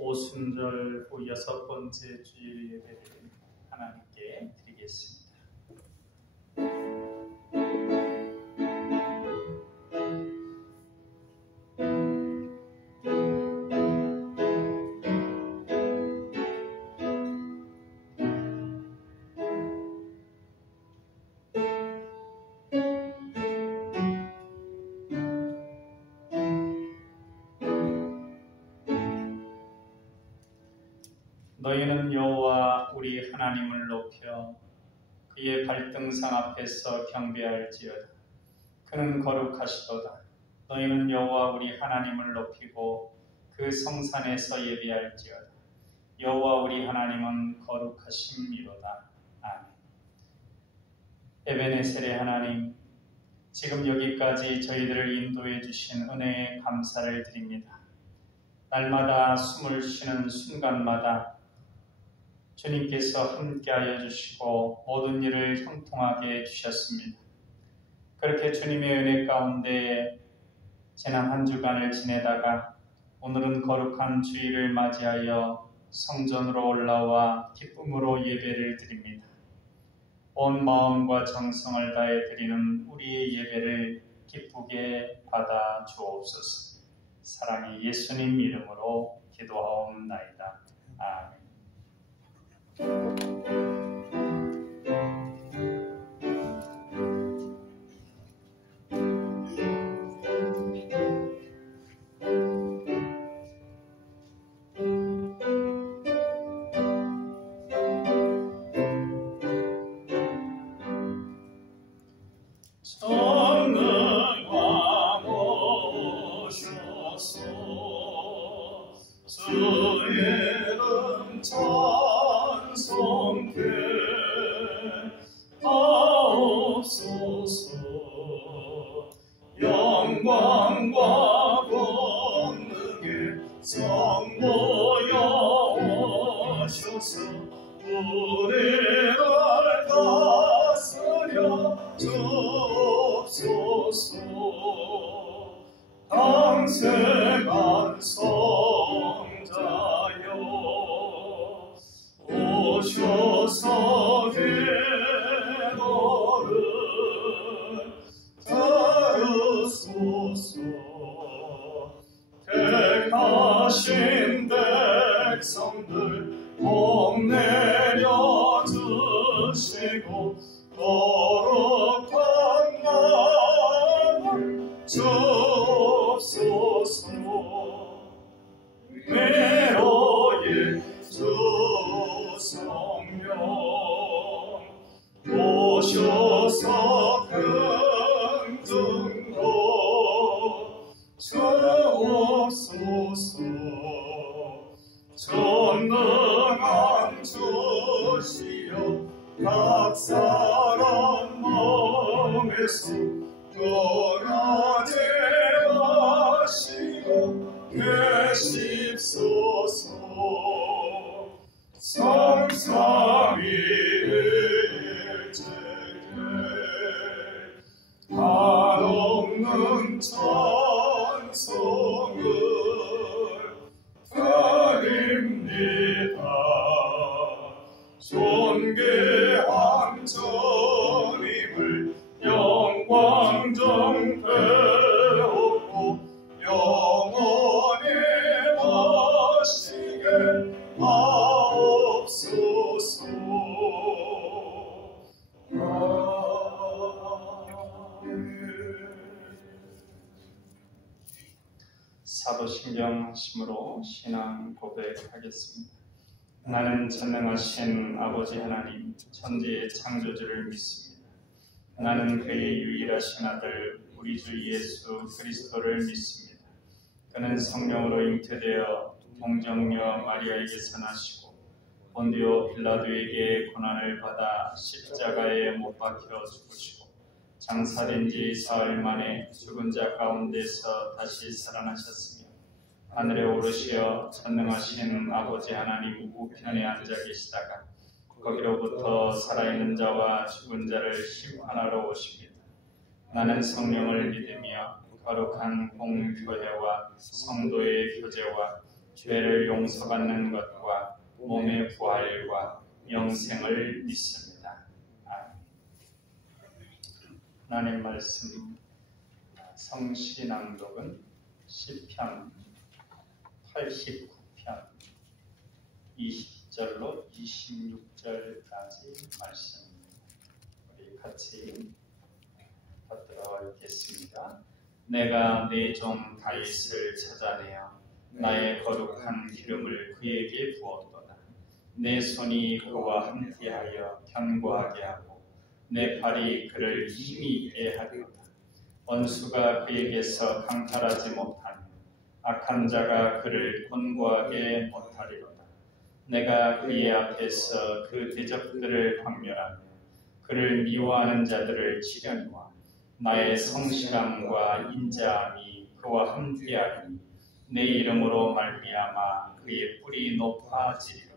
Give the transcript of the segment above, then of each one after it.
오순절 후 6번째 주일 예배를 하나님께 드리겠습니다. 너희는 여호와 우리 하나님을 높여 그의 발등상 앞에서 경배할지어다. 그는 거룩하시도다. 너희는 여호와 우리 하나님을 높이고 그 성산에서 예배할지어다. 여호와 우리 하나님은 거룩하심이로다. 아멘. 에베네셀의 하나님, 지금 여기까지 저희들을 인도해 주신 은혜에 감사를 드립니다. 날마다 숨을 쉬는 순간마다 주님께서 함께하여 주시고 모든 일을 형통하게 해주셨습니다. 그렇게 주님의 은혜 가운데 지난 한 주간을 지내다가 오늘은 거룩한 주일을 맞이하여 성전으로 올라와 기쁨으로 예배를 드립니다. 온 마음과 정성을 다해 드리는 우리의 예배를 기쁘게 받아 주옵소서. 사랑의 예수님 이름으로 기도하옵나이다. 아멘. 영광과 권능의 성모여 오셔서 우리를 다스려 주옵소서. 강세간 성자여 오셔서 기도를 들으소서. 택하신 백성들 복 내려 주시고 거룩한 마음을 주옵소서. 위로의 주 성령 오셔서 긍정도 주옵소서. 전능한 주시여 각 사람 마음에서 떠나지 마시고 계십소서. 성삼위일체계 한없는 찬송을 드립니다. 존귀한 주님을 영광 배우고 영원히 모시게 하옵소서. 사도신경 하심으로 신앙 고백하겠습니다. 나는 전능하신 아버지 하나님 천지의 창조주를 믿습니다. 나는 그의 유일하신 아들 우리 주 예수 그리스도를 믿습니다. 그는 성령으로 잉태되어 동정녀 마리아에게서 나시고 본디오 빌라도에게 고난을 받아 십자가에 못 박혀 죽으시고 장사된 지 사흘 만에 죽은 자 가운데서 다시 살아나셨으며 하늘에 오르시어 전능하신 아버지 하나님 우편에 앉아 계시다가 거기로부터 살아있는 자와 죽은 자를 심판하러 오십니다. 나는 성령을 믿으며 거룩한 공교회와 성도의 교제와 죄를 용서받는 것과 몸의 부활과 영생을 믿습니다. 아멘. 하나님 말씀 성시낭독은 시편 89편 20절로 26절까지 말씀입니다. 우리 같이 받들어 읽겠습니다. 내가 내 종 다윗을 찾아내어 나의 거룩한 기름을 그에게 부었도다. 내 손이 그와 함께하여 견고하게 하고 내 발이 그를 힘이 있게 하리로다. 원수가 그에게서 강탈하지 못하며 악한 자가 그를 곤고하게 못하리로다. 내가 그의 앞에서 그 대적들을 박멸하며 그를 미워하는 자들을 치려니와 나의 성실함과 인자함이 그와 함께하리니 내 이름으로 말미암아 그의 뿔이 높아지리로다.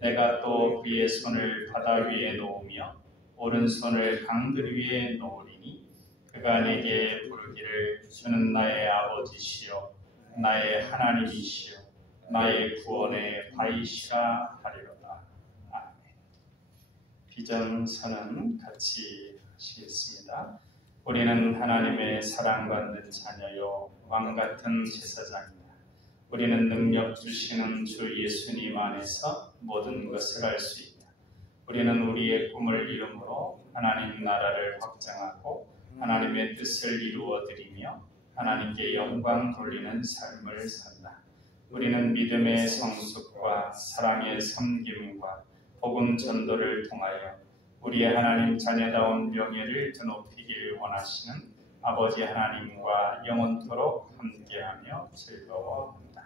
내가 또 그의 손을 바다 위에 놓으며 오른손을 강들 위에 놓으리니 그가 내게 부르기를 주는 나의 아버지시요 나의 하나님이시요 나의 구원의 바위시라 하리로다. 아멘. 비전선언 같이 하시겠습니다. 우리는 하나님의 사랑받는 자녀요 왕같은 제사장이다. 우리는 능력 주시는 주 예수님 안에서 모든 것을 할 수 있다. 우리는 우리의 꿈을 이름으로 하나님 나라를 확장하고 하나님의 뜻을 이루어드리며 하나님께 영광 돌리는 삶을 산다. 우리는 믿음의 성숙과 사랑의 섬김과 복음 전도를 통하여 우리의 하나님 자녀다운 명예를 드높이길 원하시는 아버지 하나님과 영원토록 함께하며 즐거워한다.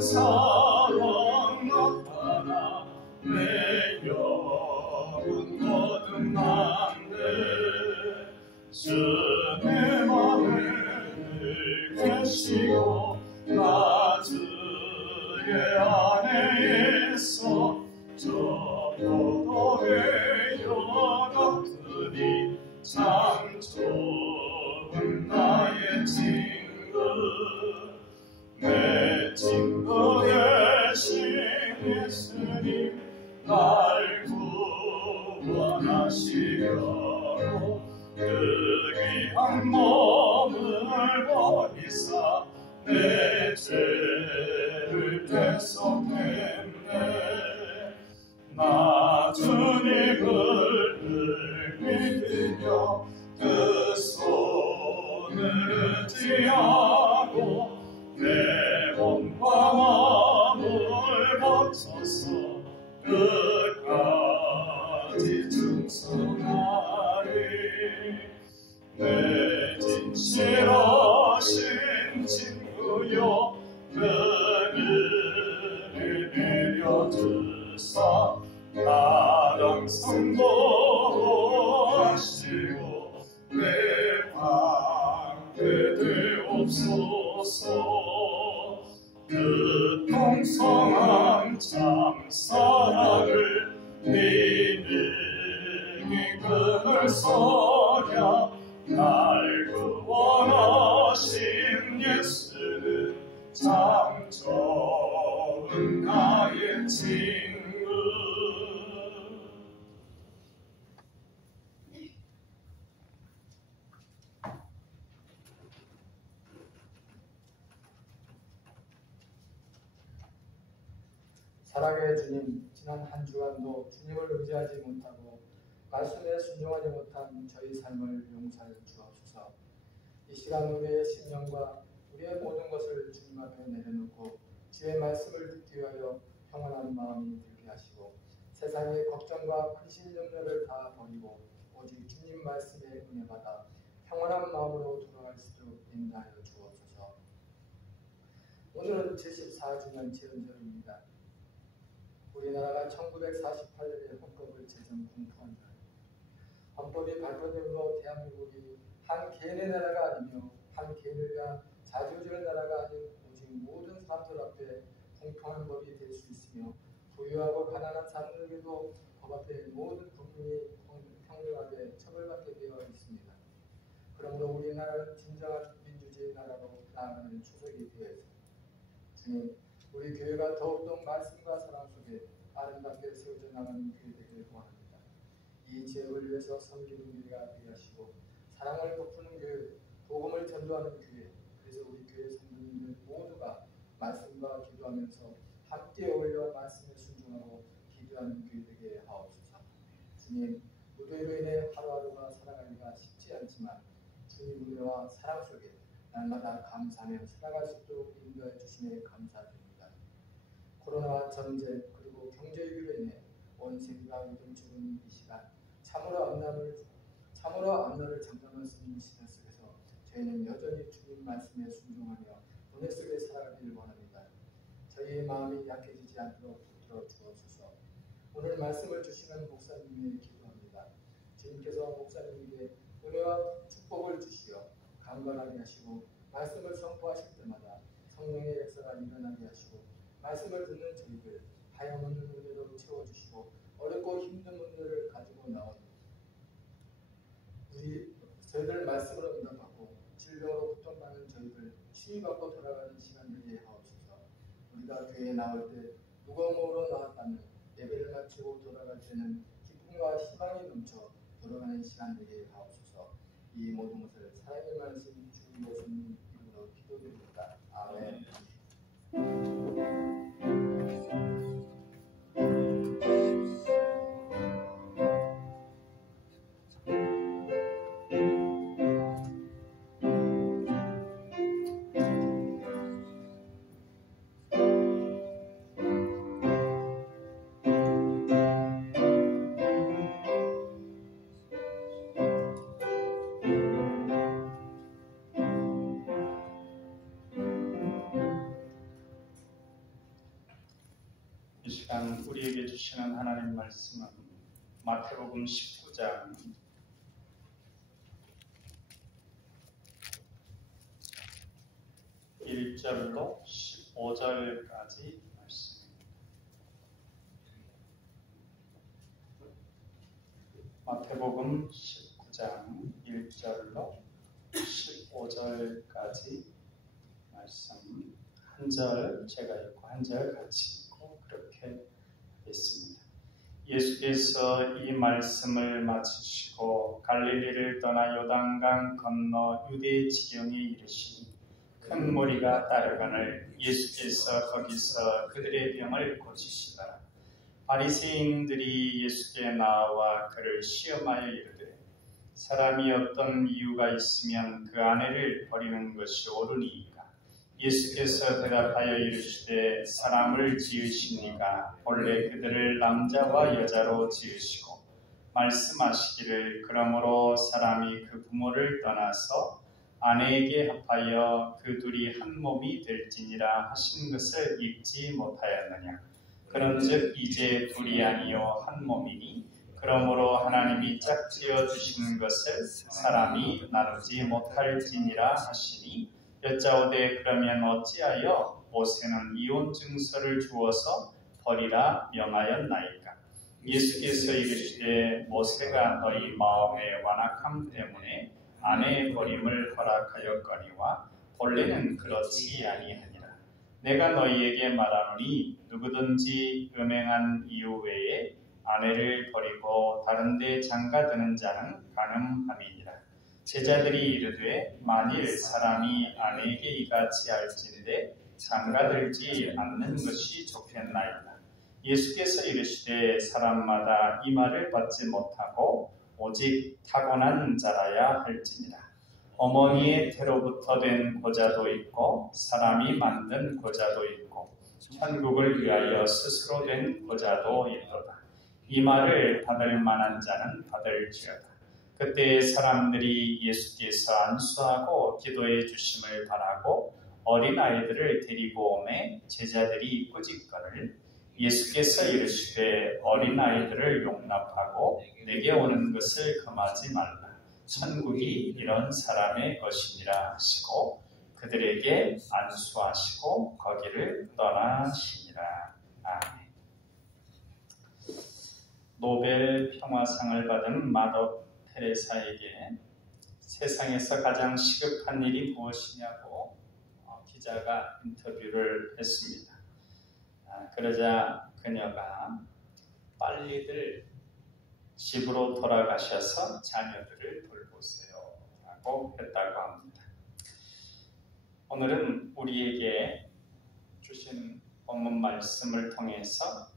사랑 나타나 내 영혼 거듭난데 주의 마음에 늘 계시고 나 주의 안에 있어 저 포도의 여같으니 참 좋은 나의 친구 내 친구 대신 예수님 날 구원하시려고 그 귀한 몸을 버리사 내 죄를 대속했네. 나 주님을 늘 믿으며 그 손을 의지하고 내 몸과 마음을 바쳐서 끝까지 충성하리. 내 진실하신 친구여 그늘을 내려주사 나랑 선도하시고 내 방패 되옵소서. 그 통성한 참사랑을 네 능히 그늘 서랴 날 구원하신 예수는 참 좋은 나의 친구. 사랑의 주님, 지난 한 주간도 주님을 의지하지 못하고 말씀에 순종하지 못한 저희 삶을 용서해 주옵소서. 이 시간 우리의 심령과 우리의 모든 것을 주님 앞에 내려놓고 주의 말씀을 듣기 위하여 평안한 마음이 들게 하시고 세상의 걱정과 근심 염려를 다 버리고 오직 주님 말씀에 은혜 받아 평안한 마음으로 돌아갈 수 있게 인도하여 주옵소서. 오늘은 74주년 제헌절입니다. 우리나라가 1948년에 헌법을 제정 공포한 날, 헌법이 발표됨으로 대한민국이 한 개인의 나라가 아니며 한 개인을 위한 자주주의 나라가 아닌 오직 모든 사람들 앞에 공평한 법이 될 수 있으며 부유하고 가난한 사람들에게도 법 앞에 모든 국민이 평등하게 처벌받게 되어 있습니다. 그러므로 우리나라는 진정한 민주주의 나라로 나아가는 추석이 되어 있습니다. 주님, 우리 교회가 더욱더 말씀과 사랑 속에 아름답게 세워져 나가는 교회 되기를 원합니다. 이 지역을 위해서 섬기는 교회가 되게 하시고 사랑을 베푸는 교회, 복음을 전도하는 교회, 그래서 우리 교회 성도님들 모두가 말씀과 기도하면서 함께 어울려 말씀에 순종하고 기도하는 교회 되게 하옵소서. 주님, 무도회로 인해 하루하루가 살아가기가 쉽지 않지만 주님 은혜와 사랑 속에 날마다 감사하며 살아갈 수 있도록 인도해 주시니 감사드립니다. 코로나와 전쟁 그리고 경제 위기로 인해 온 세계가 요동치는 이 시간 참으로 앞날을 장담할 수 있는 시간 속에서 저희는 여전히 주님 말씀에 순종하며 은혜 속에 살아가기를 원합니다. 저희의 마음이 약해지지 않도록 붙들어 주옵소서. 오늘 말씀을 주시는 목사님에게 기도합니다. 주님께서 목사님에게 은혜와 축복을 주시어 강건하게 하시고 말씀을 선포하실 때마다 성령의 역사가 일어나게 하시고 말씀을 듣는 저희들 하염없는 은혜로 채워주시고 어렵고 힘든 문제를 가지고 나온 저희들 말씀으로 응답하고 질병으로 고통받는 저희들 치유받고 돌아가는 시간 되게 하옵소서. 우리가 교회에 나올 때 무거운 몸으로 나왔다면 예배를 마치고 돌아갈 때는 기쁨과 희망이 넘쳐 돌아가는 시간 되게 하옵소서. 이 모든 것을 사랑의 말씀 주 예수님 이름으로 기도드립니다. 아멘. 이 시간 우리에게 주시는 하나님 말씀은 마태복음 19장 1절로 15절까지 말씀입니다. 마태복음 19장 1절로 15절까지 말씀 한 절 제가 읽고 한 절 같이 그렇게 했습니다. 예수께서 이 말씀을 마치시고 갈릴리를 떠나 요단강 건너 유대 지경에 이르시니 큰 무리가 따르거늘 예수께서 거기서 그들의 병을 고치시더라. 바리새인들이 예수께 나와 그를 시험하여 이르되 사람이 어떤 이유가 있으면 그 아내를 버리는 것이 옳으니이까. 예수께서 대답하여 이르시되 사람을 지으시니가 본래 그들을 남자와 여자로 지으시고 말씀하시기를 그러므로 사람이 그 부모를 떠나서 아내에게 합하여 그 둘이 한 몸이 될지니라 하신 것을 읽지 못하였느냐. 그런즉 이제 둘이 아니요 한 몸이니 그러므로 하나님이 짝지어 주신 것을 사람이 나누지 못할지니라 하시니 여짜오되 그러면 어찌하여 모세는 이혼 증서를 주어서 버리라 명하였나이까. 예수께서 이르시되 모세가 너희 마음의 완악함 때문에 아내의 버림을 허락하였거니와 본래는 그렇지 아니하니라. 내가 너희에게 말하노니 누구든지 음행한 이유 외에 아내를 버리고 다른 데 장가드는 자는 간음함이니라. 제자들이 이르되 만일 사람이 아내에게 이같이 할진대 장가들지 않는 것이 좋겠나이다. 예수께서 이르시되 사람마다 이 말을 받지 못하고 오직 타고난 자라야 할지니라. 어머니의 태로부터 된 고자도 있고 사람이 만든 고자도 있고 천국을 위하여 스스로 된 고자도 있도다. 이 말을 받을 만한 자는 받을지어다. 그때 사람들이 예수께서 안수하고 기도해 주심을 바라고 어린아이들을 데리고 오매 제자들이 꾸짖거늘 예수께서 이르시되 어린아이들을 용납하고 내게 오는 것을 금하지 말라. 천국이 이런 사람의 것이니라 하시고 그들에게 안수하시고 거기를 떠나시니라. 아멘. 노벨 평화상을 받은 마더 테레사에게 세상에서 가장 시급한 일이 무엇이냐고 기자가 인터뷰를 했습니다. 그러자 그녀가 빨리들 집으로 돌아가셔서 자녀들을 돌보세요 라고 했다고 합니다. 오늘은 우리에게 주신 본문 말씀을 통해서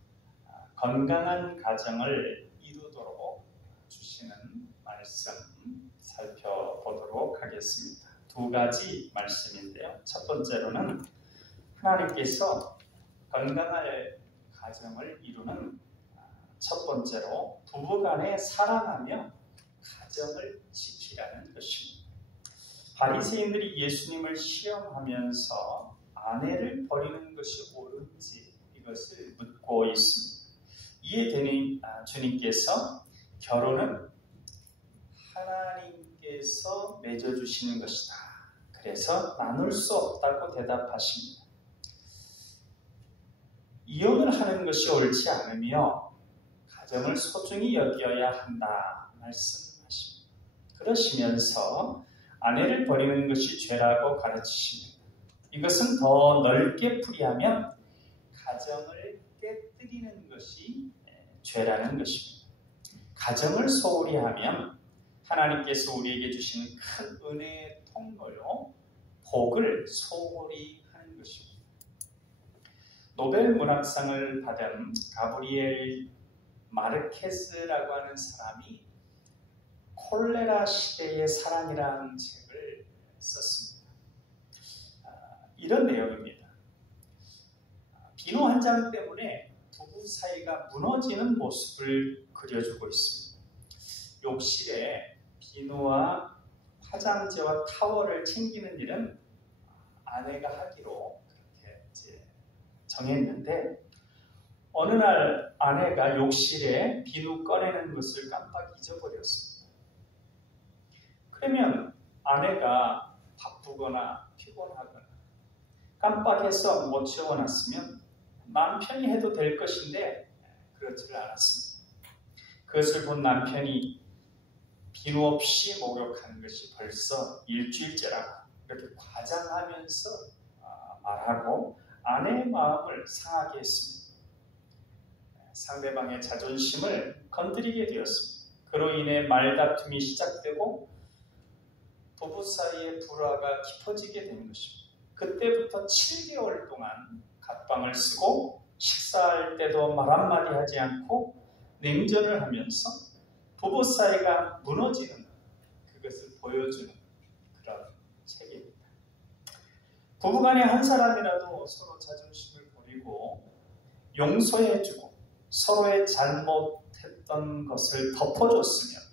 건강한 가정을 이루도록 주시는 말씀 살펴보도록 하겠습니다. 두 가지 말씀인데요. 첫 번째로는 하나님께서 건강한 가정을 이루는 첫 번째로 부부간에 사랑하며 가정을 지키라는 것입니다. 바리새인들이 예수님을 시험하면서 아내를 버리는 것이 옳은지 이것을 묻고 있습니다. 이에 대해 주님께서 결혼은 하나님께서 맺어주시는 것이다. 그래서 나눌 수 없다고 대답하십니다. 이혼을 하는 것이 옳지 않으며 가정을 소중히 여겨야 한다 말씀하십니다. 그러시면서 아내를 버리는 것이 죄라고 가르치십니다. 이것은 더 넓게 풀이하면 가정을 깨뜨리는 것이 죄라는 것입니다. 가정을 소홀히 하면 하나님께서 우리에게 주시는 큰 은혜의 통로요 복을 소홀히 하는 것입니다. 노벨 문학상을 받은 가브리엘 마르케스라고 하는 사람이 콜레라 시대의 사랑이라는 책을 썼습니다. 이런 내용입니다. 비누 한 장 때문에 부부 사이가 무너지는 모습을 그려주고 있습니다. 욕실에 비누와 화장지와 타월을 챙기는 일은 아내가 하기로 그렇게 정했는데 어느 날 아내가 욕실에 비누 꺼내는 것을 깜빡 잊어버렸습니다. 그러면 아내가 바쁘거나 피곤하거나 깜빡해서 못 채워놨으면 남편이 해도 될 것인데 그렇지를 않았습니다. 그것을 본 남편이 비누 없이 목욕하는 것이 벌써 일주일째라고 이렇게 과장하면서 말하고 아내의 마음을 상하게 했습니다. 상대방의 자존심을 건드리게 되었습니다. 그로 인해 말다툼이 시작되고 부부 사이의 불화가 깊어지게 된 것입니다. 그때부터 7개월 동안 갑방을 쓰고 식사할 때도 말 한마디 하지 않고 냉전을 하면서 부부 사이가 무너지는 그것을 보여주는 그런 책입니다. 부부간에 한 사람이라도 서로 자존심을 버리고 용서해주고 서로의 잘못했던 것을 덮어줬으면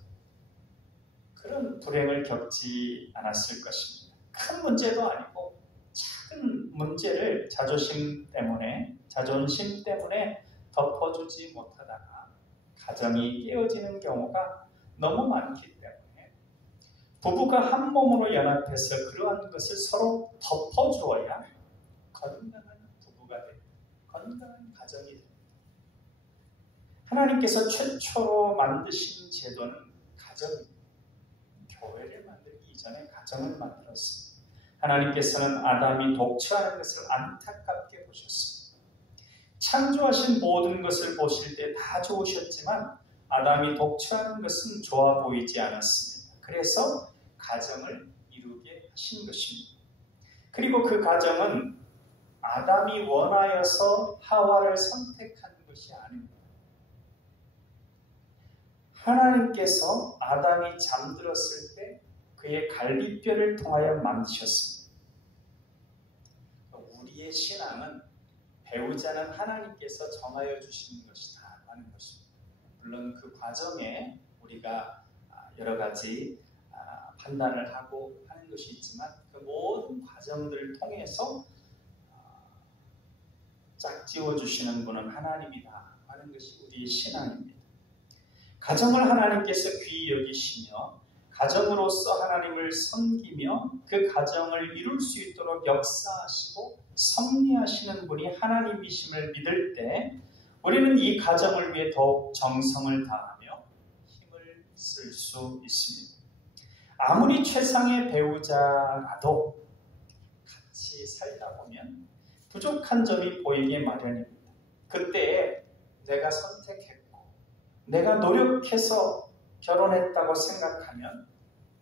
그런 불행을 겪지 않았을 것입니다. 큰 문제도 아니고 작은 문제를 자존심 때문에 덮어주지 못하다가 가정이 깨어지는 경우가 너무 많기 때문에 부부가 한 몸으로 연합해서 그러한 것을 서로 덮어주어야 건강한 부부가 됩니다. 건강한 가정이 됩니다. 하나님께서 최초로 만드신 제도는 가정입니다. 교회를 만들기 이전에 가정을 만들었습니다. 하나님께서는 아담이 독처하는 것을 안타깝게 보셨습니다. 창조하신 모든 것을 보실 때 다 좋으셨지만 아담이 독처하는 것은 좋아 보이지 않았습니다. 그래서 가정을 이루게 하신 것입니다. 그리고 그 가정은 아담이 원하여서 하와를 선택한 것이 아닙니다. 하나님께서 아담이 잠들었을 때 그의 갈비뼈를 통하여 만드셨습니다. 우리의 신앙은 배우자는 하나님께서 정하여 주시는 것이다 하는 것입니다. 물론 그 과정에 우리가 여러 가지 판단을 하고 하는 것이 있지만 그 모든 과정들을 통해서 짝지어 주시는 분은 하나님이다 하는 것이 우리의 신앙입니다. 가정을 하나님께서 귀히 여기시며 가정으로서 하나님을 섬기며 그 가정을 이룰 수 있도록 역사하시고 섭리하시는 분이 하나님이심을 믿을 때 우리는 이 가정을 위해 더욱 정성을 다하며 힘을 쓸 수 있습니다. 아무리 최상의 배우자라도 같이 살다 보면 부족한 점이 보이기 마련입니다. 그때에 내가 선택했고 내가 노력해서 결혼했다고 생각하면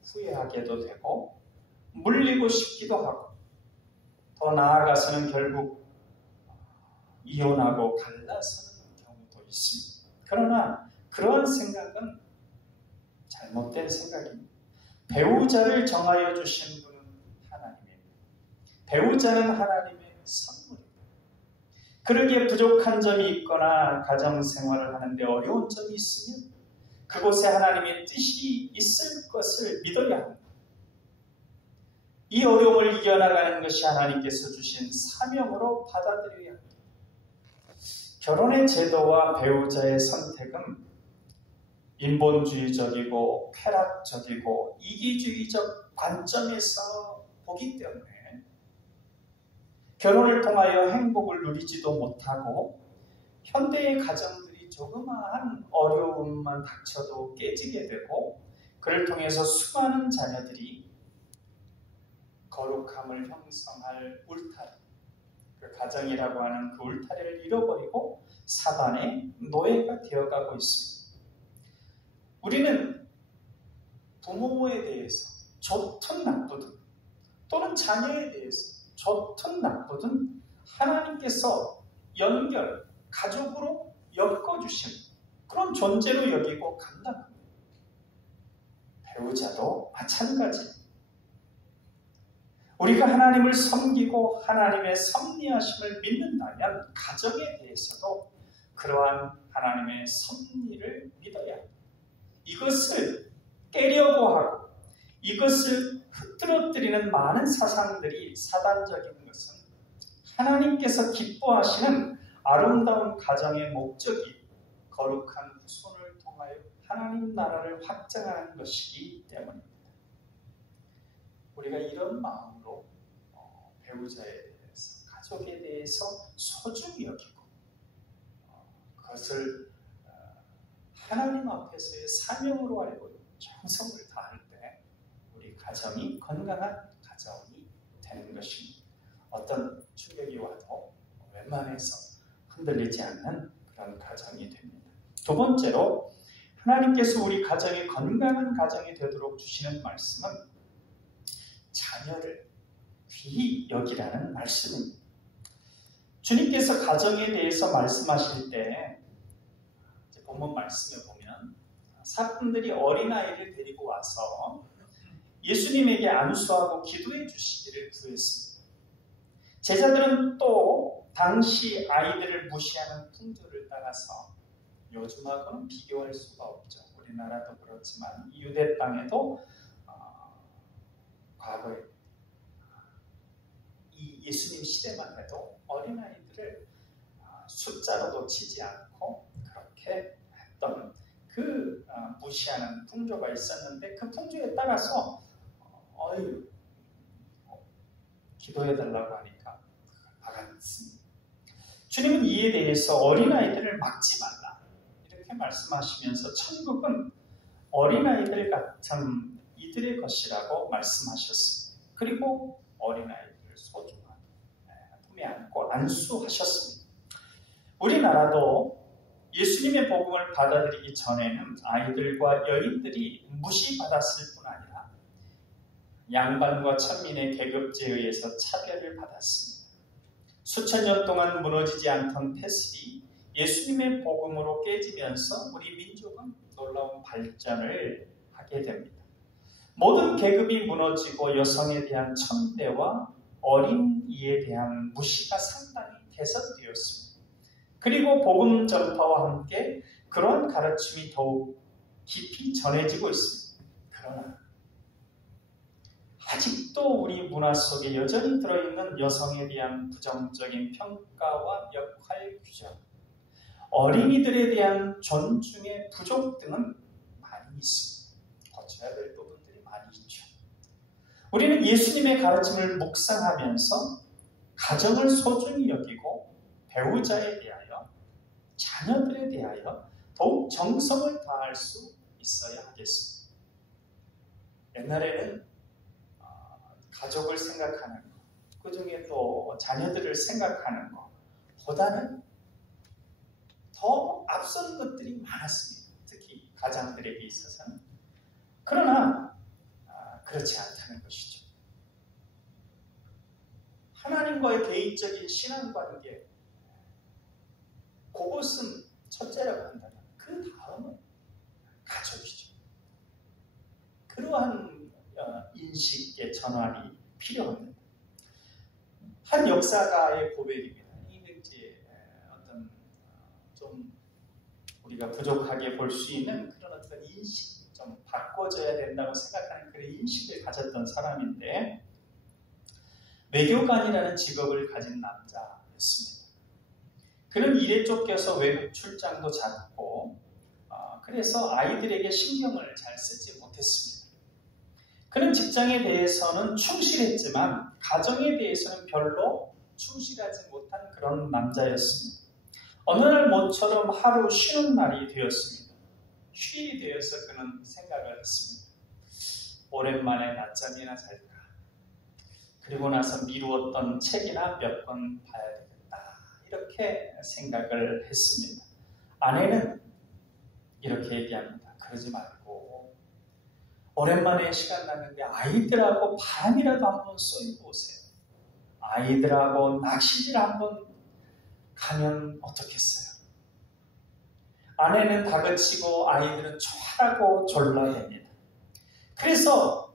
후회하게도 되고 물리고 싶기도 하고 더 나아가서는 결국 이혼하고 갈라서는 경우도 있습니다. 그러나 그러한 생각은 잘못된 생각입니다. 배우자를 정하여 주신 분은 하나님입니다. 배우자는 하나님의 선물입니다. 그러기에 부족한 점이 있거나 가정생활을 하는데 어려운 점이 있으면 그곳에 하나님의 뜻이 있을 것을 믿어야 합니다. 이 어려움을 이겨나가는 것이 하나님께서 주신 사명으로 받아들여야 합니다. 결혼의 제도와 배우자의 선택은 인본주의적이고 쾌락적이고 이기주의적 관점에서 보기 때문에 결혼을 통하여 행복을 누리지도 못하고 현대의 가정들이 조그마한 어려움만 닥쳐도 깨지게 되고 그를 통해서 수많은 자녀들이 거룩함을 형성할 울타리, 그 가정이라고 하는 그 울타리를 잃어버리고 사단의 노예가 되어가고 있습니다. 우리는 부모에 대해서 좋든 나쁘든 또는 자녀에 대해서 좋든 나쁘든 하나님께서 가족으로 엮어주신 그런 존재로 여기고 감당합니다. 배우자도 마찬가지입니다. 우리가 하나님을 섬기고 하나님의 섭리하심을 믿는다면 가정에 대해서도 그러한 하나님의 섭리를 믿어야 합니다. 이것을 깨려고 하고 이것을 흐트러뜨리는 많은 사상들이 사단적인 것은 하나님께서 기뻐하시는 아름다운 가정의 목적이 거룩한 후손을 통하여 하나님 나라를 확장하는 것이기 때문입니다. 우리가 이런 마음으로 배우자에 대해서 가족에 대해서 소중히 여기고 그것을 하나님 앞에서의 사명으로 알고 정성을 다할 때 우리 가정이 건강한 가정이 되는 것입니다. 어떤 충격이 와도 웬만해서 흔들리지 않는 그런 가정이 됩니다. 두 번째로 하나님께서 우리 가정이 건강한 가정이 되도록 주시는 말씀은 자녀를 귀히 여기라는 말씀입니다. 주님께서 가정에 대해서 말씀하실 때 본문 말씀에 보면 사람들이 어린아이를 데리고 와서 예수님에게 안수하고 기도해 주시기를 구했습니다. 제자들은 또 당시 아이들을 무시하는 풍조를 따라서 요즘하고는 비교할 수가 없죠. 우리나라도 그렇지만 유대 땅에도 과거에 이 예수님 시대만 해도 어린아이들을 숫자로도 치지 않고 그렇게 했던 그 무시하는 풍조가 있었는데 그 풍조에 따라서 기도해달라고 하니까 박았습니다. 주님은 이에 대해서 어린아이들을 막지 말라 이렇게 말씀하시면서 천국은 어린아이들 같은 이들의 것이라고 말씀하셨습니다. 그리고 어린아이들을 소중하게 품에 안고 안수하셨습니다. 우리나라도 예수님의 복음을 받아들이기 전에는 아이들과 여인들이 무시받았을 뿐 아니라 양반과 천민의 계급제에 의해서 차별을 받았습니다. 수천 년 동안 무너지지 않던 태습이 예수님의 복음으로 깨지면서 우리 민족은 놀라운 발전을 하게 됩니다. 모든 계급이 무너지고 여성에 대한 천대와 어린이에 대한 무시가 상당히 개선되었습니다. 그리고 복음 전파와 함께 그러한 가르침이 더욱 깊이 전해지고 있습니다. 그러나 아직도 우리 문화 속에 여전히 들어있는 여성에 대한 부정적인 평가와 역할 규정, 어린이들에 대한 존중의 부족 등은 많이 있습니다. 고쳐야 될 부분들이 많이 있죠. 우리는 예수님의 가르침을 묵상하면서 가정을 소중히 여기고 배우자에 대하여, 자녀들에 대하여 더욱 정성을 다할 수 있어야 하겠습니다. 옛날에는 가족을 생각하는 것, 그 중에 또 자녀들을 생각하는 것보다는 더 앞선 것들이 많았습니다. 특히 가장들에게 있어서는. 그러나 그렇지 않다는 것이죠. 하나님과의 개인적인 신앙관계, 그것은 첫째라고 한다면 그 다음은 가족이죠. 그러한 인식의 전환이 필요합니다. 한 역사가의 고백입니다. 이제 어떤 좀 우리가 부족하게 볼 수 있는 그런 어떤 인식, 좀 바꿔줘야 된다고 생각하는 그런 인식을 가졌던 사람인데, 외교관이라는 직업을 가진 남자였습니다. 그는 일에 쫓겨서 외국 출장도 잦고, 그래서 아이들에게 신경을 잘 쓰지 못했습니다. 그는 직장에 대해서는 충실했지만 가정에 대해서는 별로 충실하지 못한 그런 남자였습니다. 어느 날 모처럼 하루 쉬는 날이 되었습니다. 휴일이 되어서 그는 생각을 했습니다. 오랜만에 낮잠이나 잘까. 그리고 나서 미루었던 책이나 몇 권 봐야 되겠다. 이렇게 생각을 했습니다. 아내는 이렇게 얘기합니다. 그러지 말고 오랜만에 시간 났는데 아이들하고 밤이라도 한번 쏘이고 오세요. 아이들하고 낚시질 한번 가면 어떻겠어요? 아내는 다그치고 아이들은 좋아하고 졸라댑니다. 그래서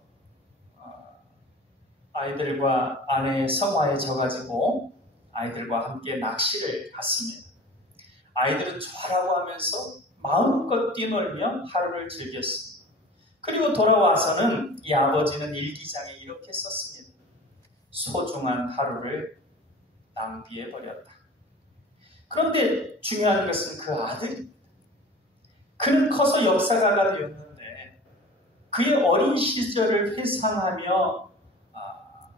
아이들과 아내의 성화에 져가지고 아이들과 함께 낚시를 갔습니다. 아이들은 좋아라고 하면서 마음껏 뛰놀며 하루를 즐겼습니다. 그리고 돌아와서는 이 아버지는 일기장에 이렇게 썼습니다. 소중한 하루를 낭비해버렸다. 그런데 중요한 것은 그 아들입니다. 그는 커서 역사가가 되었는데 그의 어린 시절을 회상하며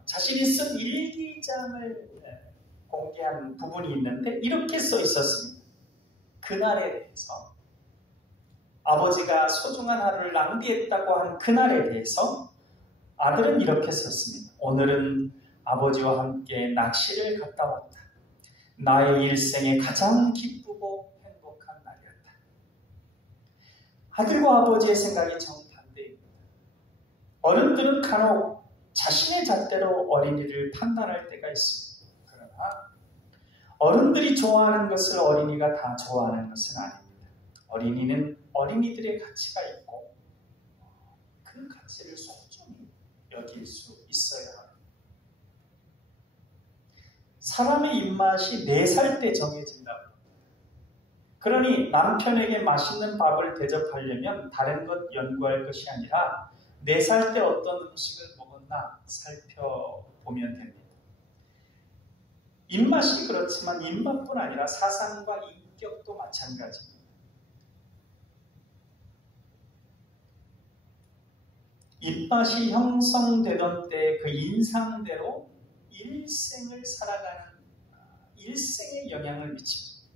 자신이 쓴 일기장을 공개한 부분이 있는데 이렇게 써 있었습니다. 그날에 대해서, 아버지가 소중한 하루를 낭비했다고 한 그날에 대해서 아들은 이렇게 썼습니다. 오늘은 아버지와 함께 낚시를 갔다 왔다. 나의 일생에 가장 기쁘고 행복한 날이었다. 아들과 아버지의 생각이 정반대입니다. 어른들은 간혹 자신의 잣대로 어린이를 판단할 때가 있습니다. 그러나 어른들이 좋아하는 것을 어린이가 다 좋아하는 것은 아닙니다. 어린이는 어린이들의 가치가 있고 그 가치를 소중히 여길 수 있어야 합니다. 사람의 입맛이 4살 때 정해진다고 합니다. 그러니 남편에게 맛있는 밥을 대접하려면 다른 것 연구할 것이 아니라 4살 때 어떤 음식을 먹었나 살펴보면 됩니다. 입맛이 그렇지만 입맛뿐 아니라 사상과 인격도 마찬가지입니다. 입맛이 형성되던 때 그 인상대로 일생을 살아가는 일생에 영향을 미칩니다.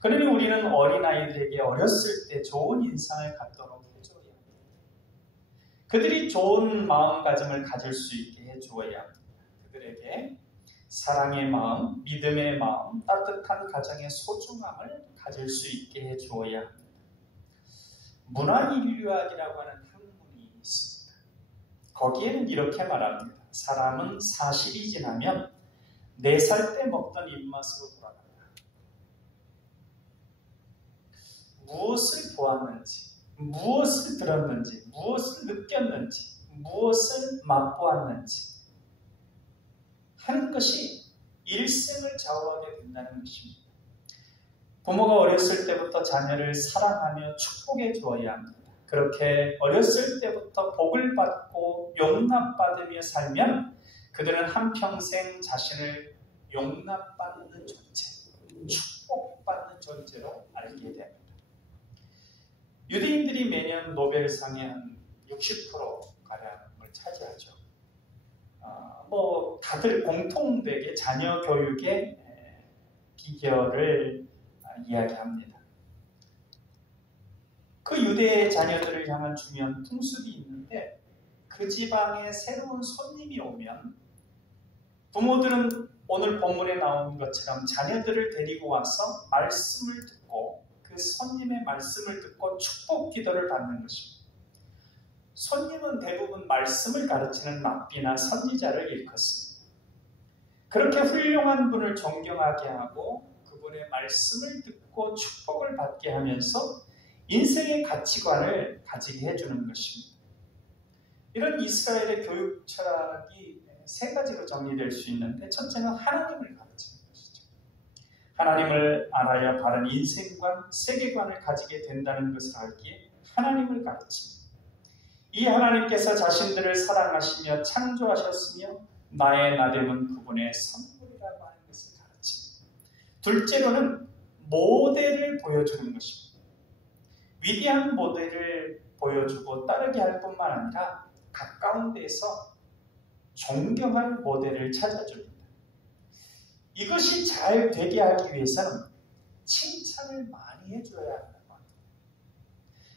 그러니 우리는 어린아이들에게 어렸을 때 좋은 인상을 갖도록 해줘야 합니다. 그들이 좋은 마음가짐을 가질 수 있게 해주어야 합니다. 그들에게 사랑의 마음, 믿음의 마음, 따뜻한 가정의 소중함을 가질 수 있게 해주어야 합니다. 문화인류학이라고 하는 학문이 있습니다. 거기에는 이렇게 말합니다. 사람은 40이 지나면 4살 때 먹던 입맛으로 돌아간다. 무엇을 보았는지, 무엇을 들었는지, 무엇을 느꼈는지, 무엇을 맛보았는지 하는 것이 일생을 좌우하게 된다는 것입니다. 부모가 어렸을 때부터 자녀를 사랑하며 축복해 주어야 합니다. 그렇게 어렸을 때부터 복을 받고 용납받으며 살면 그들은 한평생 자신을 용납받는 존재, 축복받는 존재로 알게 됩니다. 유대인들이 매년 노벨상의 한 60%가량을 차지하죠. 다들 공통되게 자녀 교육의 비결을 이야기합니다. 그 유대의 자녀들을 향한 중요한 풍습이 있는데 그 지방에 새로운 손님이 오면 부모들은 오늘 본문에 나온 것처럼 자녀들을 데리고 와서 말씀을 듣고 그 손님의 말씀을 듣고 축복 기도를 받는 것입니다. 손님은 대부분 말씀을 가르치는 랍비나 선지자를 일컫습니다. 그렇게 훌륭한 분을 존경하게 하고 그분의 말씀을 듣고 축복을 받게 하면서 인생의 가치관을 가지게 해주는 것입니다. 이런 이스라엘의 교육 철학이 세 가지로 정리될 수 있는데 첫째는 하나님을 가르치는 것이죠. 하나님을 알아야 바른 인생관, 세계관을 가지게 된다는 것을 알기에 하나님을 가르칩니다. 이 하나님께서 자신들을 사랑하시며 창조하셨으며 나의 나됨은 그분의 선물이라고 하는 것을 가르칩니다. 둘째로는 모델을 보여주는 것입니다. 위대한 모델을 보여주고 따르게 할 뿐만 아니라 가까운 데서 존경할 모델을 찾아줍니다. 이것이 잘 되게 하기 위해서는 칭찬을 많이 해줘야 한다고 합니다.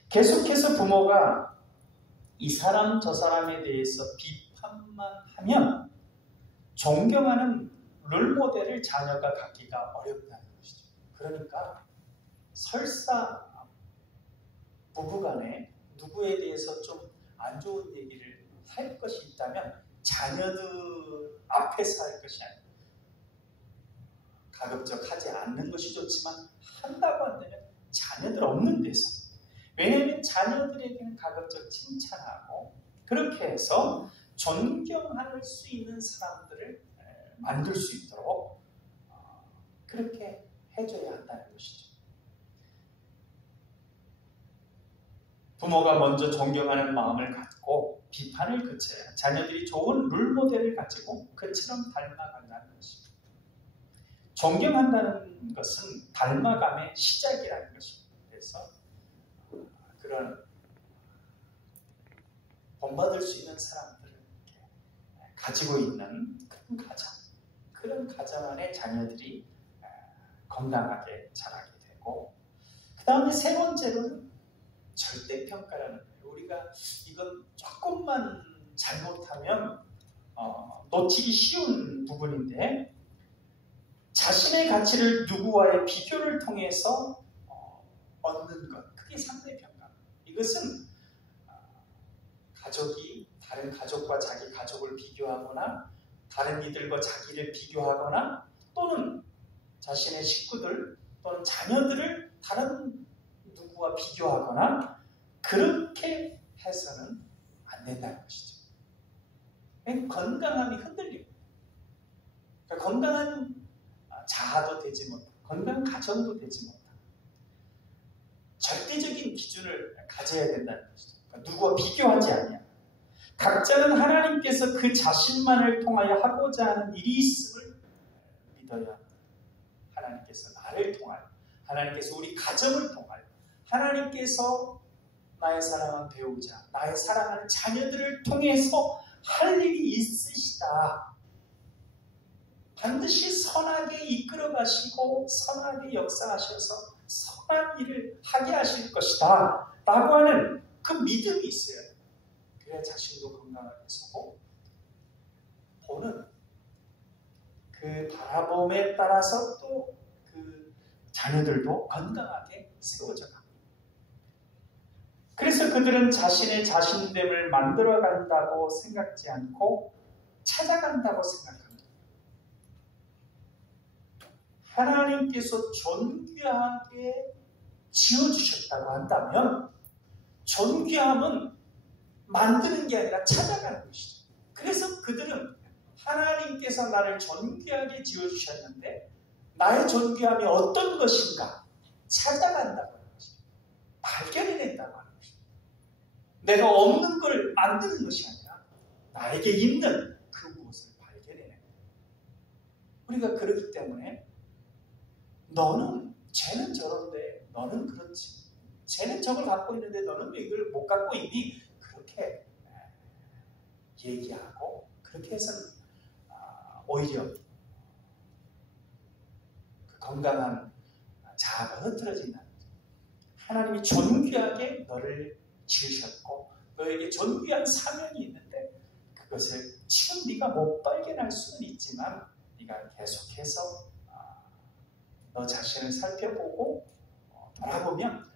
계속해서 부모가 이 사람 저 사람에 대해서 비판만 하면 존경하는 롤모델을 자녀가 갖기가 어렵다는 것이죠. 그러니까 설사 부부간에 누구에 대해서 좀 안 좋은 얘기를 할 것이 있다면 자녀들 앞에서 할 것이 아니라 가급적 하지 않는 것이 좋지만 한다고 한다면 자녀들 없는 데서, 왜냐하면 자녀들에게는 가급적 칭찬하고 그렇게 해서 존경할 수 있는 사람들을 만들 수 있도록 그렇게 해줘야 한다는 것이죠. 부모가 먼저 존경하는 마음을 갖고 비판을 그쳐야 자녀들이 좋은 롤모델을 가지고 그처럼 닮아간다는 것입니다. 존경한다는 것은 닮아감의 시작이라는 것입니다. 그래서 그런 본받을 수 있는 사람들을 가지고 있는 그런 가정 안에 자녀들이 건강하게 자라게 되고, 그 다음에 세 번째로는 절대평가라는 거예요. 우리가 이건 조금만 잘못하면 놓치기 쉬운 부분인데, 자신의 가치를 누구와의 비교를 통해서 얻는 것, 그게 상대평가. 이것은 가족이 다른 가족과 자기 가족을 비교하거나 다른 이들과 자기를 비교하거나 또는 자신의 식구들 또는 자녀들을 다른 누구와 비교하거나 그렇게 해서는 안 된다는 것이죠. 건강함이 흔들립니다. 그러니까 건강한 자아도 되지 못하고 건강한 가정도 되지 못하고 절대적인 기준을 가져야 된다는 것이죠. 그러니까 누구와 비교하지 않냐. 각자는 하나님께서 그 자신만을 통하여 하고자 하는 일이 있음을 믿어야 합니다. 하나님께서 나를 통하여, 하나님께서 우리 가정을 통하여, 하나님께서 나의 사랑하는 배우자, 나의 사랑하는 자녀들을 통해서 할 일이 있으시다. 반드시 선하게 이끌어 가시고 선하게 역사하셔서 선한 일을 하게 하실 것이다 라고 하는 그 믿음이 있어요. 그래야 자신도 건강하게 서고 보는 그 바라봄에 따라서 또 그 자녀들도 건강하게 세워져 갑니다. 그래서 그들은 자신의 자신됨을 만들어 간다고 생각지 않고 찾아간다고 생각합니다. 하나님께서 존귀하게 지어주셨다고 한다면 존귀함은 만드는 게 아니라 찾아가는 것이죠. 그래서 그들은 하나님께서 나를 존귀하게 지어주셨는데 나의 존귀함이 어떤 것인가 찾아간다고 하는 것입니다. 발견해낸다고 하는 것입니다. 내가 없는 걸 만드는 것이 아니라 나에게 있는 그 무엇을 발견해내는 거예요. 우리가 그렇기 때문에 쟤는 저런데 너는 그렇지. 쟤는 저걸 갖고 있는데 너는 왜 이걸 못 갖고 있니? 그렇게 얘기하고 그렇게 해서는 오히려 그 건강한 자아가 흐트러진다. 하나님이 존귀하게 너를 지으셨고 너에게 존귀한 사명이 있는데 그것을 지금 네가 못 발견할 수는 있지만 네가 계속해서 너 자신을 살펴보고 돌아보면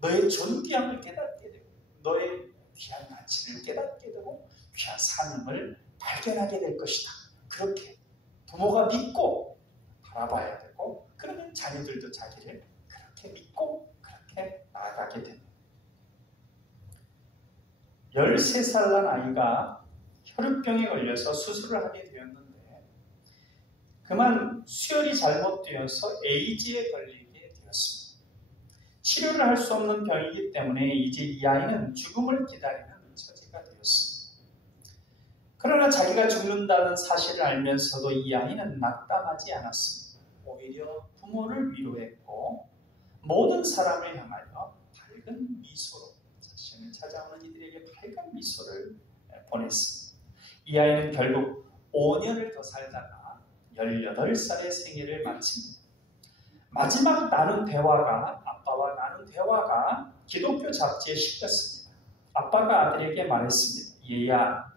너의 존귀함을 깨닫게 되고 너의 귀한 가치를 깨닫게 되고 귀한 사명을 발견하게 될 것이다. 그렇게 부모가 믿고 바라봐야 되고 그러면 자녀들도 자기를 그렇게 믿고 그렇게 나아가게 됩니다. 13살 난 아이가 혈우병에 걸려서 수술을 하게 되었는데 그만 수혈이 잘못되어서 에이즈에 걸리게 되었습니다. 치료를 할 수 없는 병이기 때문에 이제 이 아이는 죽음을 기다리는 처지가 되었습니다. 그러나 자기가 죽는다는 사실을 알면서도 이 아이는 낙담하지 않았습니다. 오히려 부모를 위로했고 모든 사람을 향하여 밝은 미소로 자신을 찾아오는 이들에게 밝은 미소를 보냈습니다. 이 아이는 결국 5년을 더 살다가 18살의 생일을 마칩니다. 마지막 아빠와 나눈 대화가 기독교 잡지에 실렸습니다. 아빠가 아들에게 말했습니다. 얘야,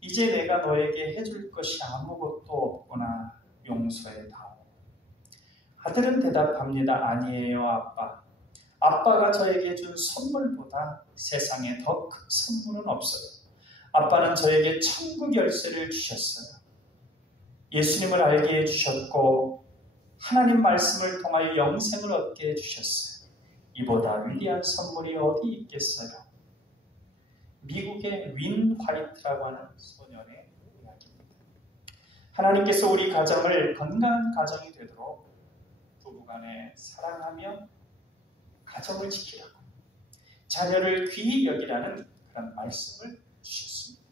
이제 내가 너에게 해줄 것이 아무것도 없구나. 용서해다오. 아들은 대답합니다. 아니에요, 아빠. 아빠가 저에게 준 선물보다 세상에 더 큰 선물은 없어요. 아빠는 저에게 천국 열쇠를 주셨어요. 예수님을 알게 해주셨고 하나님 말씀을 통하여 영생을 얻게 해주셨어요. 이보다 위대한 선물이 어디 있겠어요? 미국의 윈 화이트라고 하는 소년의 이야기입니다. 하나님께서 우리 가정을 건강한 가정이 되도록 부부간에 사랑하며 가정을 지키라고 자녀를 귀히 여기라는 그런 말씀을 주셨습니다.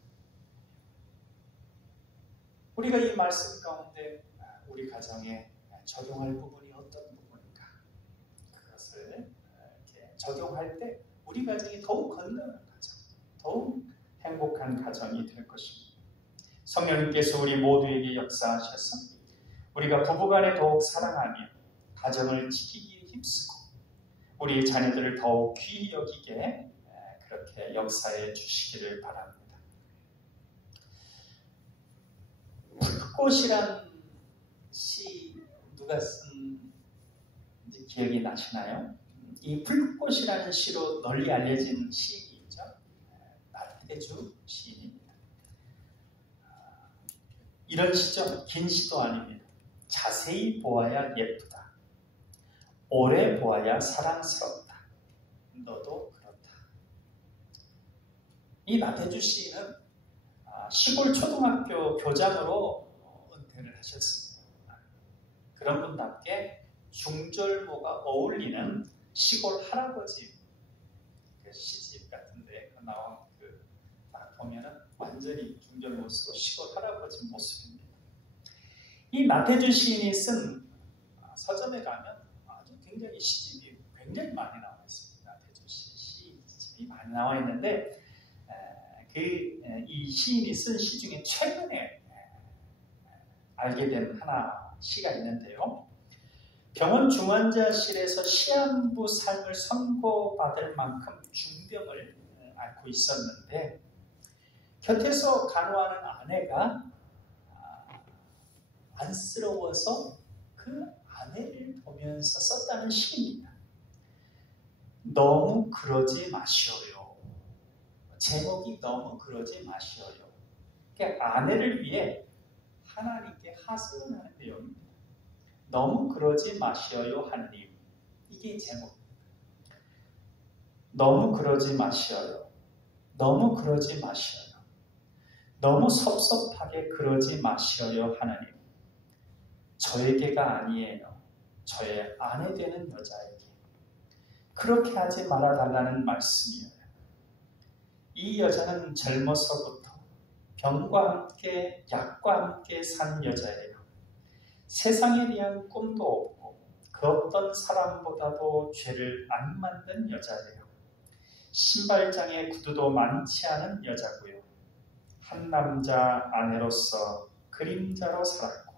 우리가 이 말씀 가운데 우리 가정에 적용할 부분이 어떤 부분인가? 그것을 이렇게 적용할 때 우리 가정이 더욱 건강한 가정, 더욱 행복한 가정이 될 것입니다. 성령님께서 우리 모두에게 역사하셔서 우리가 부부간에 더욱 사랑하며 가정을 지키기에 힘쓰고 우리 자녀들을 더욱 귀히 여기게 그렇게 역사해 주시기를 바랍니다. 불꽃이란 시 누가 쓴지 기억이 나시나요? 이 불꽃이라는 시로 널리 알려진 시인이 있죠. 나태주 시인입니다. 이런 시죠. 긴 시도 아닙니다. 자세히 보아야 예쁘다. 오래 보아야 사랑스럽다. 너도 그렇다. 이 나태주 시인은 시골 초등학교 교장으로 은퇴를 하셨습니다. 그런 분답게 중절모가 어울리는 시골 할아버지 그 시집 같은데 나온 딱 보면은 완전히 중절모 쓰고 시골 할아버지 모습입니다. 이 나태주 시인이 쓴 서점에 가면 아주 굉장히 시집이 굉장히 많이 나와 있습니다. 나태주 시집이 많이 나와 있는데 이 시인이 쓴 시 중에 최근에 알게 된 하나 시가 있는데요. 병원 중환자실에서 시한부 삶을 선고받을 만큼 중병을 앓고 있었는데 곁에서 간호하는 아내가 안쓰러워서 그 아내를 보면서 썼다는 시입니다. 너무 그러지 마시오요. 제목이 너무 그러지 마시오요. 그러니까 아내를 위해 하나님께 하소연하는 내용입니다. 너무 그러지 마시오요 하나님. 이게 제목입니다. 너무 그러지 마시오요. 너무 그러지 마시오요. 너무 섭섭하게 그러지 마시오요 하나님. 저에게가 아니에요. 저의 아내 되는 여자에게. 그렇게 하지 말아달라는 말씀이에요. 이 여자는 젊어서부터 병과 함께 약과 함께 산 여자예요. 세상에 대한 꿈도 없고 그 어떤 사람보다도 죄를 안 만든 여자예요. 신발장에 구두도 많지 않은 여자고요. 한 남자 아내로서 그림자로 살았고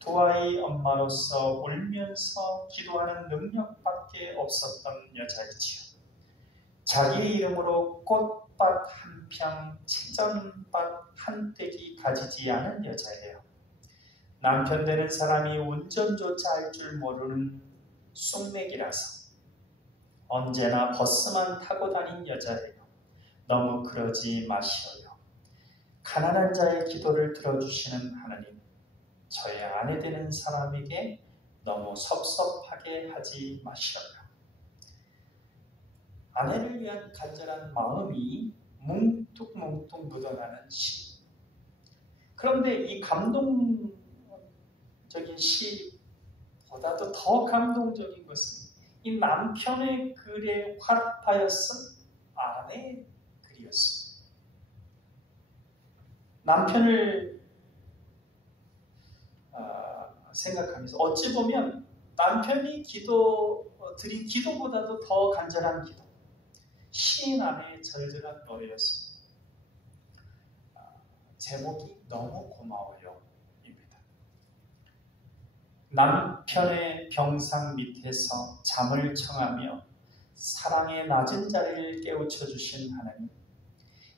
두 아이 엄마로서 울면서 기도하는 능력밖에 없었던 여자이지요. 자기 이름으로 꽃밭 한 평, 치전밭 한 떼기 가지지 않은 여자예요. 남편 되는 사람이 운전조차 할 줄 모르는 쑥맥이라서 언제나 버스만 타고 다닌 여자예요. 너무 그러지 마시어요. 가난한 자의 기도를 들어주시는 하나님, 저의 아내 되는 사람에게 너무 섭섭하게 하지 마시어요. 아내를 위한 간절한 마음이 뭉툭뭉툭 묻어나는 시. 그런데 이 감동적인 시보다도 더 감동적인 것은 이 남편의 글에 화답하였은 아내의 글이었습니다. 남편을 생각하면서 어찌 보면 남편이 드린 기도보다도 더 간절한 기도, 시인 아내의 절절한 노래였습니다. 제목이 너무 고마워요 입니다. 남편의 병상 밑에서 잠을 청하며 사랑의 낮은 자리를 깨우쳐 주신 하나님,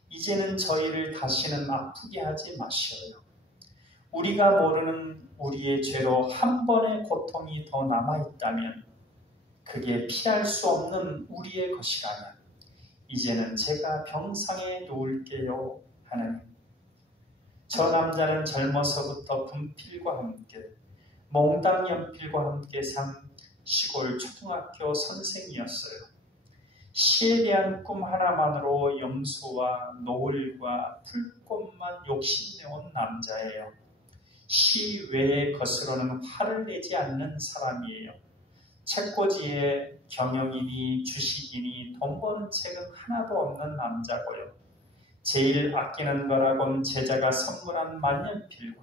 이제는 저희를 다시는 아프게 하지 마시어요. 우리가 모르는 우리의 죄로 한 번의 고통이 더 남아있다면, 그게 피할 수 없는 우리의 것이라면 이제는 제가 병상에 누울게요 하나님. 저 남자는 젊어서부터 분필과 함께 몽땅 연필과 함께 산 시골 초등학교 선생이었어요. 시에 대한 꿈 하나만으로 염소와 노을과 풀꽃만 욕심내온 남자예요. 시 외의 것으로는 화를 내지 않는 사람이에요. 책꽂이에 경영이니 주식이니 돈 버는 책은 하나도 없는 남자고요. 제일 아끼는 거라곤 제자가 선물한 만년필과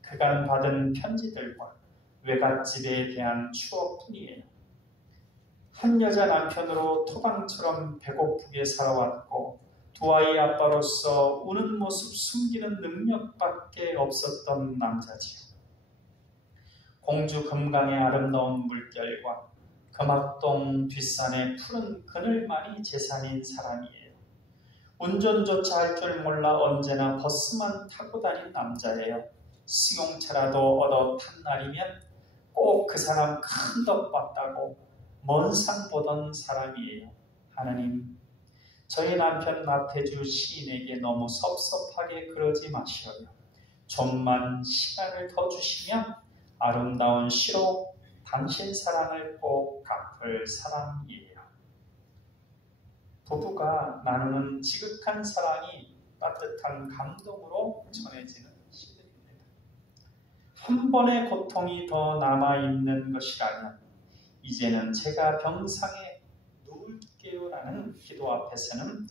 그간 받은 편지들과 외갓집에 대한 추억뿐이에요. 한 여자 남편으로 토방처럼 배고프게 살아왔고 두 아이 아빠로서 우는 모습 숨기는 능력밖에 없었던 남자지요. 공주 금강의 아름다운 물결과 금악동 뒷산의 푸른 그늘만이 재산인 사람이에요. 운전조차 할 줄 몰라 언제나 버스만 타고 다닌 남자예요. 승용차라도 얻어 탄 날이면 꼭 그 사람 큰 덕 봤다고 먼 산 보던 사람이에요. 하나님, 저희 남편 나태주 시인에게 너무 섭섭하게 그러지 마시어요. 좀만 시간을 더 주시면 아름다운 시로 당신 사랑을 꼭 갚을 사람이에요. 부부가 나누는 지극한 사랑이 따뜻한 감동으로 전해지는 시들입니다. 한 번의 고통이 더 남아있는 것이라면 이제는 제가 병상에 누울게요라는 기도 앞에서는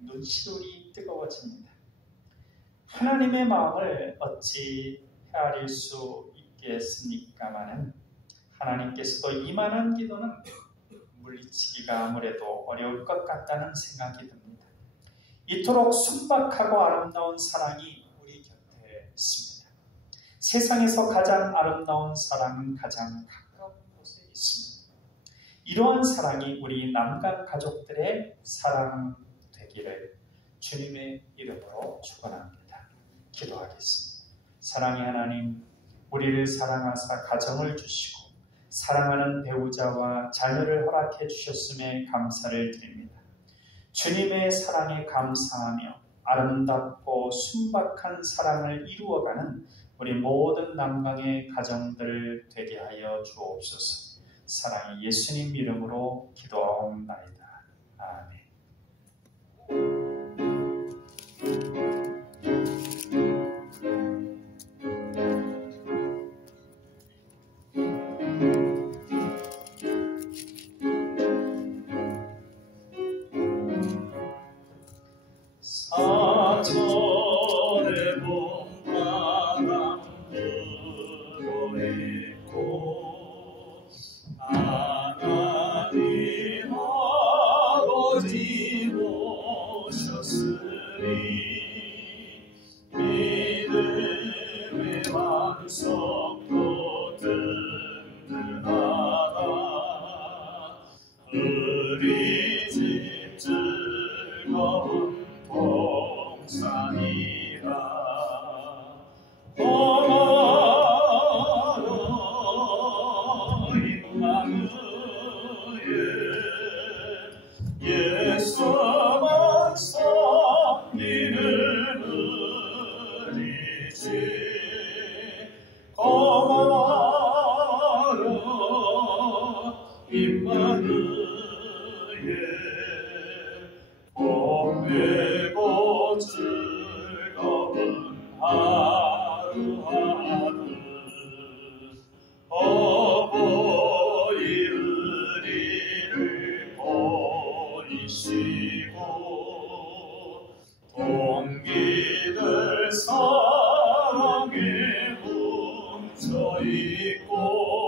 눈시울이 뜨거워집니다. 하나님의 마음을 어찌 헤아릴 수 있겠습니까마는 하나님께서도 이만한 기도는 물리치기가 아무래도 어려울 것 같다는 생각이 듭니다. 이토록 순박하고 아름다운 사랑이 우리 곁에 있습니다. 세상에서 가장 아름다운 사랑은 가장 가까운 곳에 있습니다. 이러한 사랑이 우리 남간 가족들의 사랑 되기를 주님의 이름으로 축원합니다. 기도하겠습니다. 사랑의 하나님, 우리를 사랑하사 가정을 주시고 사랑하는 배우자와 자녀를 허락해 주셨음에 감사를 드립니다. 주님의 사랑에 감사하며 아름답고 순박한 사랑을 이루어가는 우리 모든 남강의 가정들 되게 하여 주옵소서. 사랑의 예수님 이름으로 기도하옵나이다. 아멘. 임마누엘 복되고 즐거운 하루하루 어버이 의리를 보이시고 동기들 사랑에 뭉쳐있고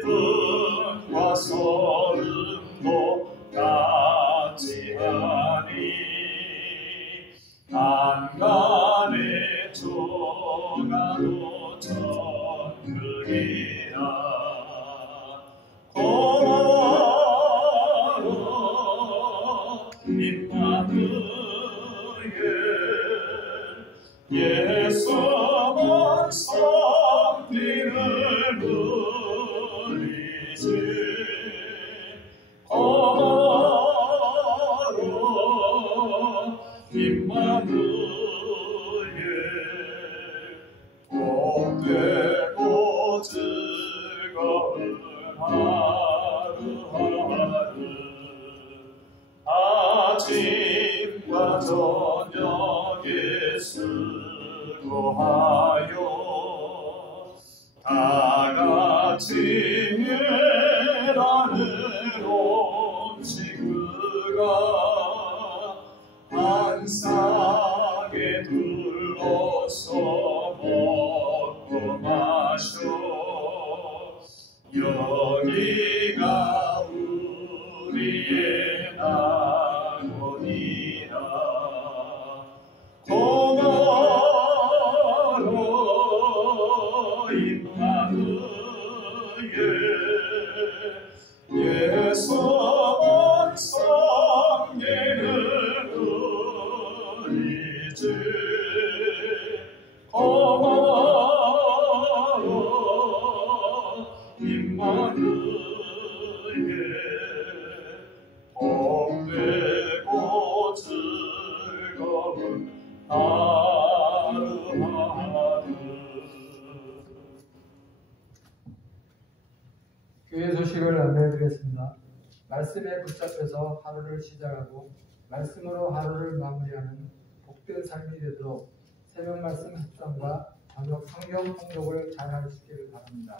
기쁨과 서름도 같이 하니 한간의 조가도 전그리라 고마워 임마누엘 예수만 섬기는 우리지 고마워 임마누엘 복되고 즐거운 하루하루 아침과 저녁에 수고하여 다같이 예란을 온 친구가 한 쌍에 둘러서 먹고 마셔 여기가 우리의 낙원이라 고마워 임마누엘 예수만 섬기는 우리지 고마워 임마누엘 복되고 즐거운 하루하루 교회 소식을 안내해드리겠습니다. 말씀에 붙잡혀서 하루를 시작하고 말씀으로 하루를 마무리하는 복된 삶이 되도록 새벽 말씀 묵상과 저녁 성경 통독을 잘 할 수 있기를 바랍니다.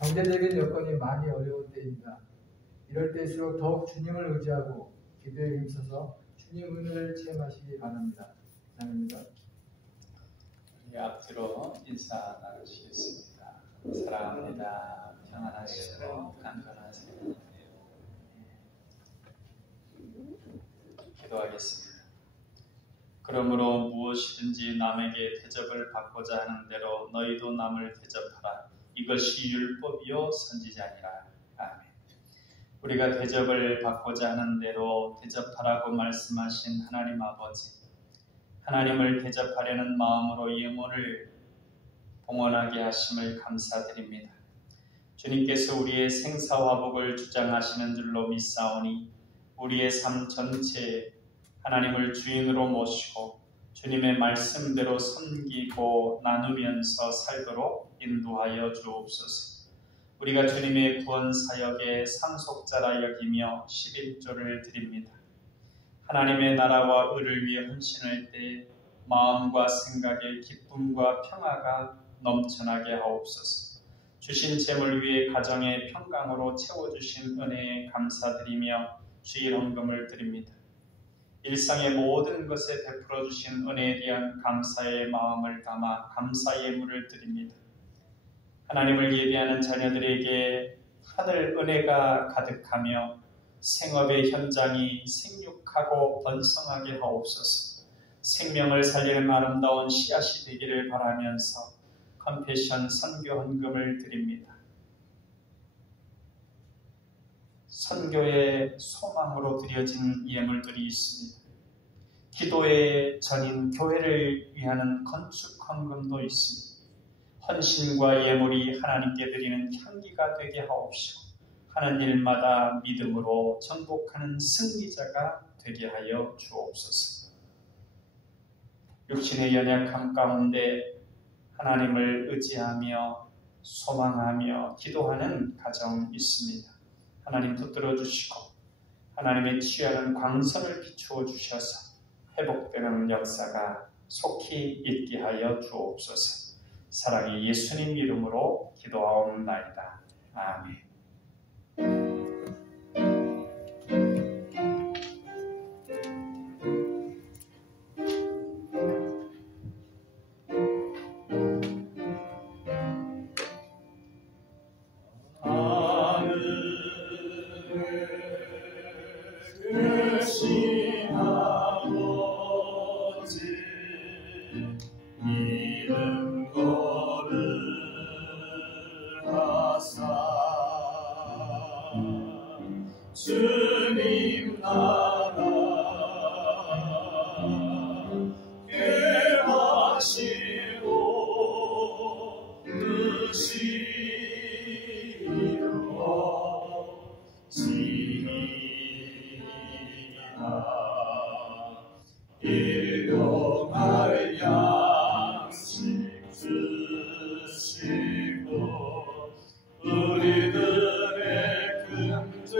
경제적인 여건이 많이 어려운 때입니다. 이럴 때일수록 더욱 주님을 의지하고 기도에 힘써서 주님 은혜를 체험하시기 바랍니다. 감사합니다. 우리 앞뒤로 인사 나누시겠습니다. 사랑합니다. 평안하시고 강건하세요. 기도하겠습니다. 그러므로 무엇이든지 남에게 대접을 받고자 하는 대로 너희도 남을 대접하라. 이것이 율법이요 선지자니라. 아멘. 우리가 대접을 받고자 하는 대로 대접하라고 말씀하신 하나님 아버지, 하나님을 대접하려는 마음으로 영혼을 봉헌하게 하심을 감사드립니다. 주님께서 우리의 생사화복을 주장하시는 줄로 믿사오니 우리의 삶 전체에 하나님을 주인으로 모시고 주님의 말씀대로 섬기고 나누면서 살도록 인도하여 주옵소서. 우리가 주님의 구원 사역의 상속자라 여기며 11조를 드립니다. 하나님의 나라와 의를 위해 헌신할 때 마음과 생각에 기쁨과 평화가 넘쳐나게 하옵소서. 주신 재물 위에 가정의 평강으로 채워주신 은혜에 감사드리며 주일 헌금을 드립니다. 일상의 모든 것에 베풀어 주신 은혜에 대한 감사의 마음을 담아 감사 예물을 드립니다. 하나님을 예배하는 자녀들에게 하늘 은혜가 가득하며 생업의 현장이 생육하고 번성하게 하옵소서. 생명을 살리는 아름다운 씨앗이 되기를 바라면서 컴패션 선교 헌금을 드립니다. 선교의 소망으로 드려진 예물들이 있습니다. 기도의 전인 교회를 위하는 건축 헌금도 있습니다. 헌신과 예물이 하나님께 드리는 향기가 되게 하옵시고 하는 일마다 믿음으로 정복하는 승리자가 되게 하여 주옵소서. 육신의 연약함 가운데 하나님을 의지하며 소망하며 기도하는 가정 있습니다. 하나님 붙들어 주시고 하나님의 치유하는 광선을 비추어 주셔서 회복되는 역사가 속히 있게 하여 주옵소서. 사랑의 예수님 이름으로 기도하옵나이다. 아멘. 주님 나라 깨마시고 의시이루어지이다. 일용할 양식 주시고 우리들의 큰죄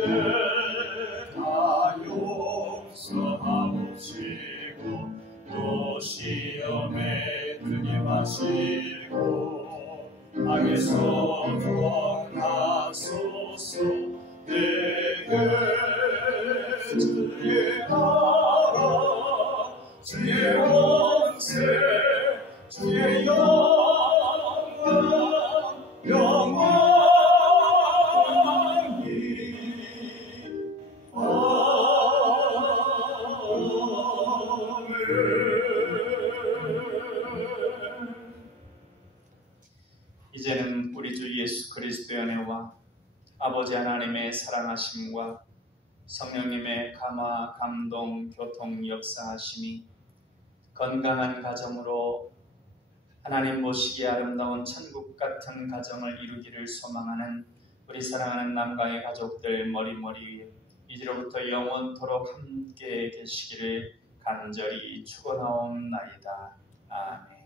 용서하옵시고 또 시험에 들게 마시고 악에서 구원하소서. 내게 주의 나라 주의 권세 주의 영광 이제는 우리 주 예수 그리스도의 은혜와 아버지 하나님의 사랑하심과 성령님의 감화, 감동, 교통, 역사하심이 건강한 가정으로 하나님 모시기에 아름다운 천국 같은 가정을 이루기를 소망하는 우리 사랑하는 남가의 가족들 머리머리 이제로부터 영원토록 함께 계시기를 간절히 축원하옵나이다. 아멘.